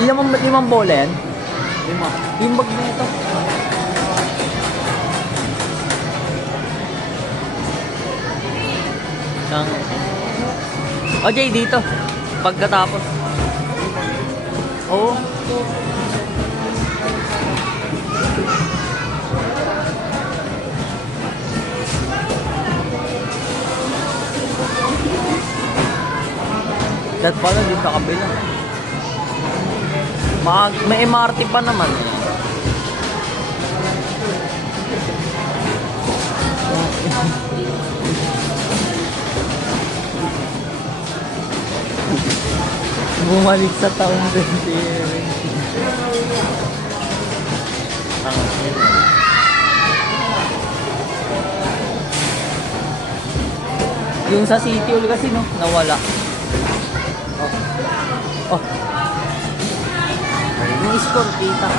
Limang bola yan? 5. Yung bag na ito. O Jay, dito. Pagkatapos. Oo. Dat pala dito sa kabila. May MRT pa naman. Bumalik sa taong 2020. Yung sa City Hall kasi no, nawala. Oh. Yung score kita.